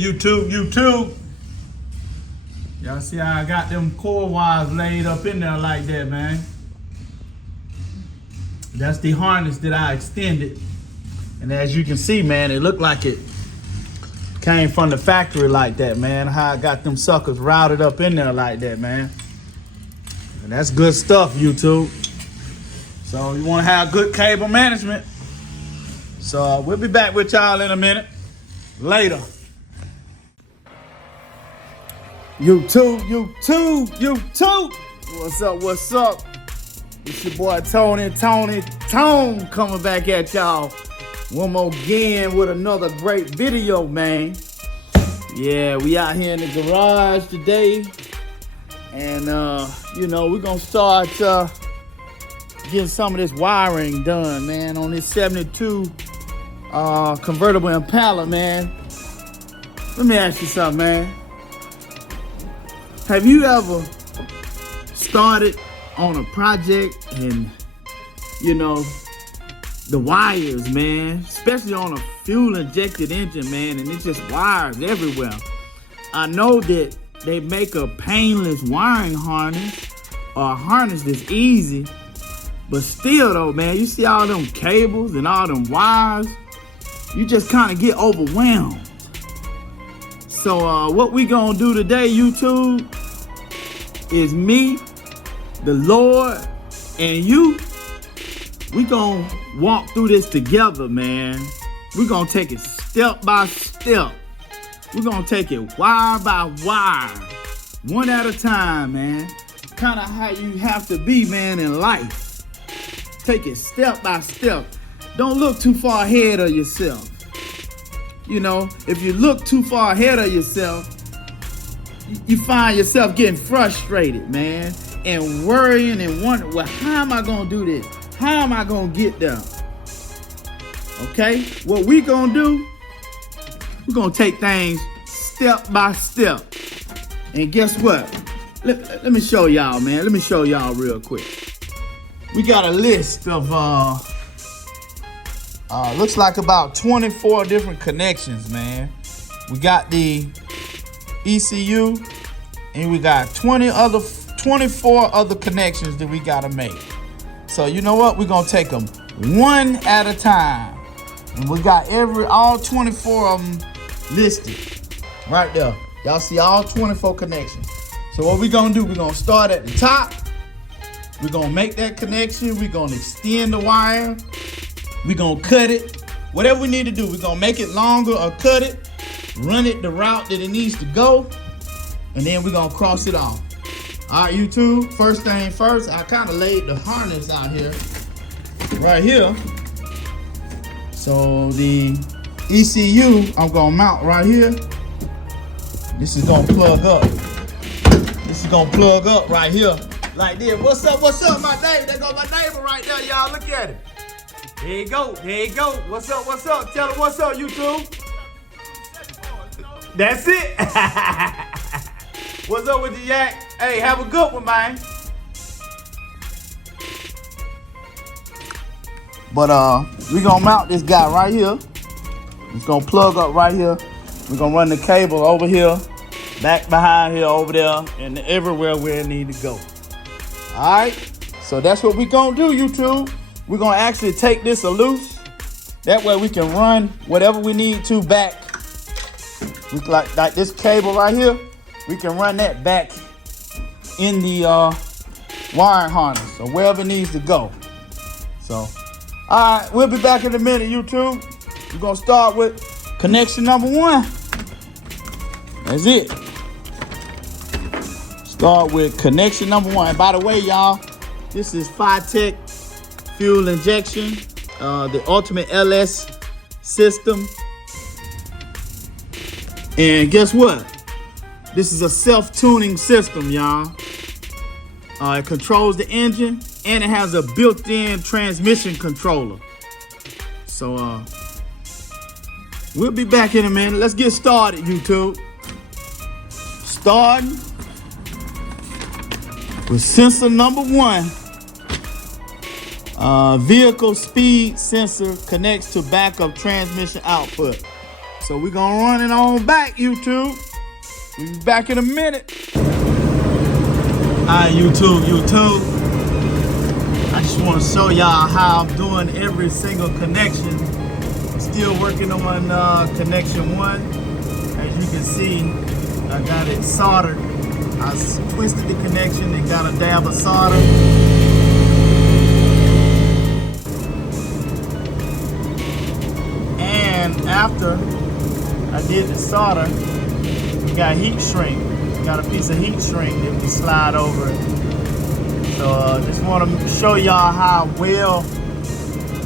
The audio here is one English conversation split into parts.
YouTube. Y'all see how I got them core wires laid up in there like that, man. That's the harness that I extended. And as you can see, man, it looked like it came from the factory like that, man. How I got them suckers routed up in there like that, man. And that's good stuff, YouTube. So you want to have good cable management. So we'll be back with y'all in a minute. Later. YouTube. What's up? It's your boy Tone coming back at y'all one more again with another great video, man. Yeah, we out here in the garage today. And, we're going to start getting some of this wiring done, man, on this 72 convertible Impala, man. Let me ask you something, man. Have you ever started on a project and, the wires, man, especially on a fuel-injected engine, man, and it's just wires everywhere. I know that they make a painless wiring harness or a harness that's easy, but still, though, man, you see all them cables and all them wires, you just kind of get overwhelmed. So what we gonna do today, YouTube, is me, the Lord, and you. We gonna walk through this together, man. We gonna take it step by step. We're gonna take it wire by wire, one at a time, man. Kind of how you have to be, man, in life. Take it step by step. Don't look too far ahead of yourself. If you look too far ahead of yourself, you find yourself getting frustrated, man, and worrying and wondering, well, how am I gonna do this? How am I gonna get there? Okay, what we gonna do, we're gonna take things step by step. And guess what? Let me show y'all, man. Let me show y'all real quick. We got a list of, looks like about 24 different connections, man. We got the ECU, and we got 24 other connections that we gotta make. So you know what? We're gonna take them one at a time. And we got all 24 of them listed right there. Y'all see all 24 connections. So what we're gonna do, we're gonna start at the top. We're gonna make that connection. We're gonna extend the wire. We're gonna cut it. Whatever we need to do, we're gonna make it longer or cut it, run it the route that it needs to go, and then we're gonna cross it off. All right, YouTube, first thing first, I kind of laid the harness out here, right here. So the ECU, I'm gonna mount right here. This is gonna plug up. This is gonna plug up right here, like this. What's up, my neighbor? There go my neighbor right there, y'all, look at it. There you go. What's up? Tell him what's up, YouTube. That's it. What's up with the yak? Hey, have a good one, man. But we gonna mount this guy right here. It's gonna plug up right here. We're gonna run the cable over here, back behind here, over there, and everywhere where it need to go. All right. So that's what we gonna do, YouTube. We're gonna actually take this loose. That way we can run whatever we need to back. We like this cable right here. We can run that back in the wiring harness or wherever it needs to go. So, all right, we'll be back in a minute, YouTube. We're gonna start with connection number 1. That's it. Start with connection number 1. And by the way, y'all, this is Phytech fuel injection, the ultimate LS system. And guess what? This is a self-tuning system, y'all. It controls the engine, and it has a built-in transmission controller. So we'll be back in a minute. Let's get started, YouTube. Starting with sensor number 1. Vehicle speed sensor connects to backup transmission output. So we're gonna run it on back, YouTube. We'll be back in a minute. Alright, YouTube. I just want to show y'all how I'm doing every single connection. Still working on connection 1. As you can see, I got it soldered. I twisted the connection and got a dab of solder. And after I did the solder, we got heat shrink. Got a piece of heat shrink that we slide over it. So just want to show y'all how well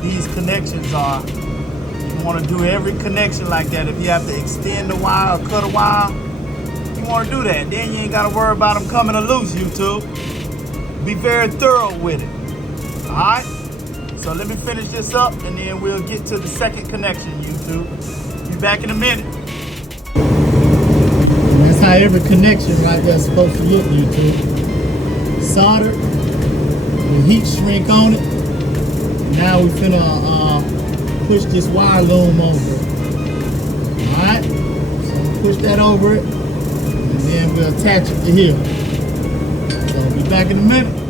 these connections are. You want to do every connection like that. If you have to extend the wire or cut a wire, you want to do that. Then you ain't got to worry about them coming loose, YouTube. Be very thorough with it. Alright? So let me finish this up and then we'll get to the second connection, YouTube. Be back in a minute. That's how every connection right there is supposed to look, YouTube. Soldered, with heat shrink on it. Now we finna push this wire loom over it. Alright? So push that over it, and then we'll attach it to here. So we'll be back in a minute.